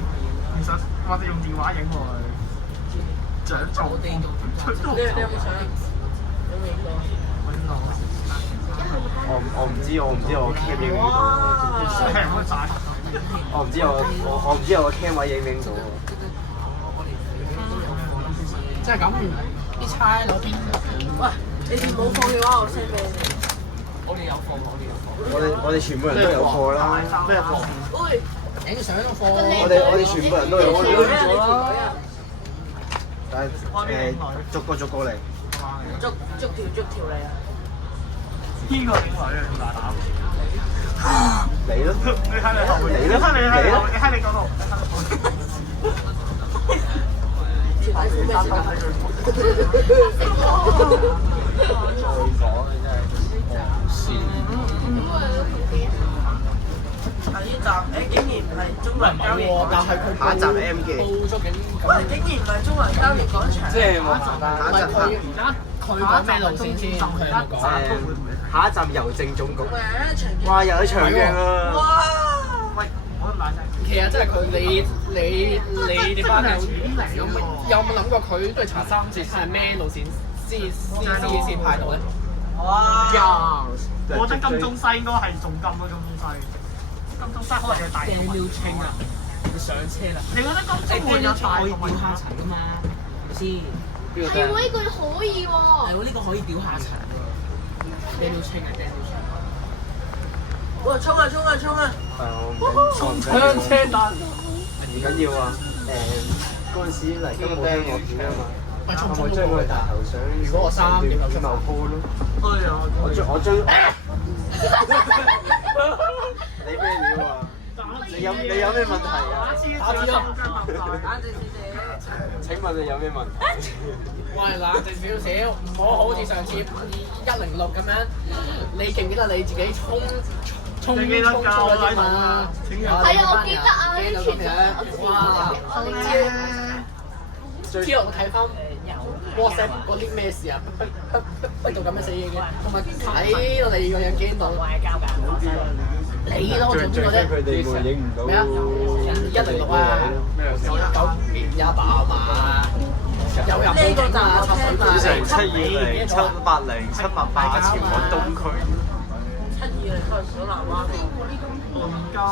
想或者用電話影喎佢。獎狀。你有冇相？有冇影過？我唔知我 cam 影唔到。我唔知我 cam 位影唔影到。即係咁，啲差攞邊？喂，你哋冇貨嘅話，我 send 俾你哋。我哋有貨。我哋全部人都有貨啦。咩貨？喂，影相都貨。我哋全部人都有貨啦。但係逐個嚟。逐條嚟啊！呢個點嚟啊？咁大膽！嚟咯！你睇你後面，你睇你嗰度。條底褲咩色㗎？下一集竟然唔係中環交易廣場，下一集 M 記。喂，竟然唔係中環交易廣場。即係我下一集佢講咩路線先？佢有冇講？下一集郵政總局。喂，哇！又有長鏡啊！哇！喂，我都唔冷靜。其實真係佢你哋班有冇諗過佢都係查3次睇係咩路線先派到咧？哇！我覺得金鐘西應該係仲金咯，金鐘西可能係大眾。掟了清啊！你上車啦！你覺得金鐘會有大眾吊下層㗎嘛？係咪先？係喎，呢句可以喎。係喎，呢個可以吊下層喎。掟了清啊！哇！衝啊！係我槍車彈。唔緊要啊！嗰陣時嚟金寶聽我片啊嘛。喂，我將佢大頭相。如果我3點就出茂鋪咯。哎呀！我將。你咩料啊？你有咩問題啊？打字咯！請問你有咩問題？喂，冷靜少少，唔好好似上次106咁樣。你記唔記得你自己衝出嚟啫嘛？係啊，我記得啊，呢啲全部。哇！之後我睇翻 WhatsApp 嗰啲咩事啊？逼到咁樣死嘢嘅，同埋睇到你個樣驚到。你咯，我做邊個啫？佢哋會影唔到。咩啊？106啊！9年也罷嘛。有入呢個站插水馬。成720、780、788前往東區。720開小南灣。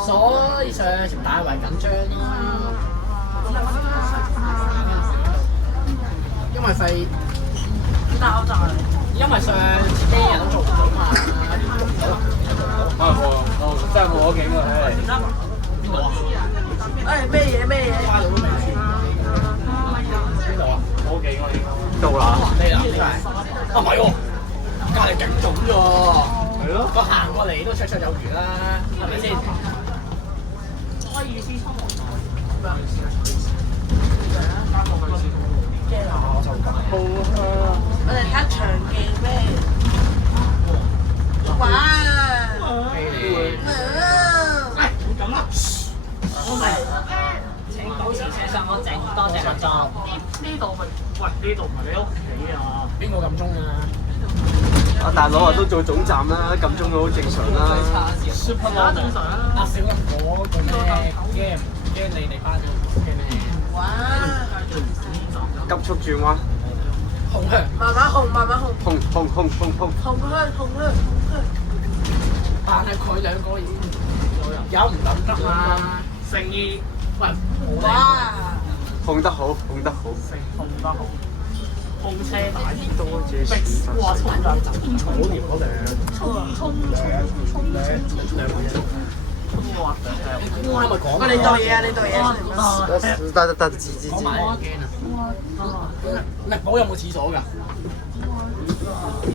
所以上次大圍緊張咯。因為費爆炸嚟。因為上次機人都做唔到嘛，真係冇得景喎，邊度啊？誒咩嘢咩嘢？花到都未算。邊度啊？冇得景喎，到啦。你啦，真係。啊唔係喎，隔離勁準啫喎。係咯。佢行過嚟都綽綽有餘啦，係咪先？我哋睇長記咩？哇！請保持車廂安靜，多謝合作。呢度咪喂呢度唔係你屋企啊？邊個咁鐘啊？阿大佬啊，都做總站啦，撳鐘都好正常啦。而家正常啊。阿小林嗰個咩驚你哋班嘅咩？哇！急速轉彎，紅香，慢慢紅，慢慢紅，砰砰砰砰砰。紅香，紅香，紅香。但係佢兩個已經有唔等得啦。誠意，喂，哇！碰得好，碰得好。控得好，控車大啲，多謝逼哇衝兩陣，嗰條嗰哇！你估我係咪講？喂，你袋嘢啊！你袋嘢啊！得，知。我買一間啊。力寶有冇廁所㗎？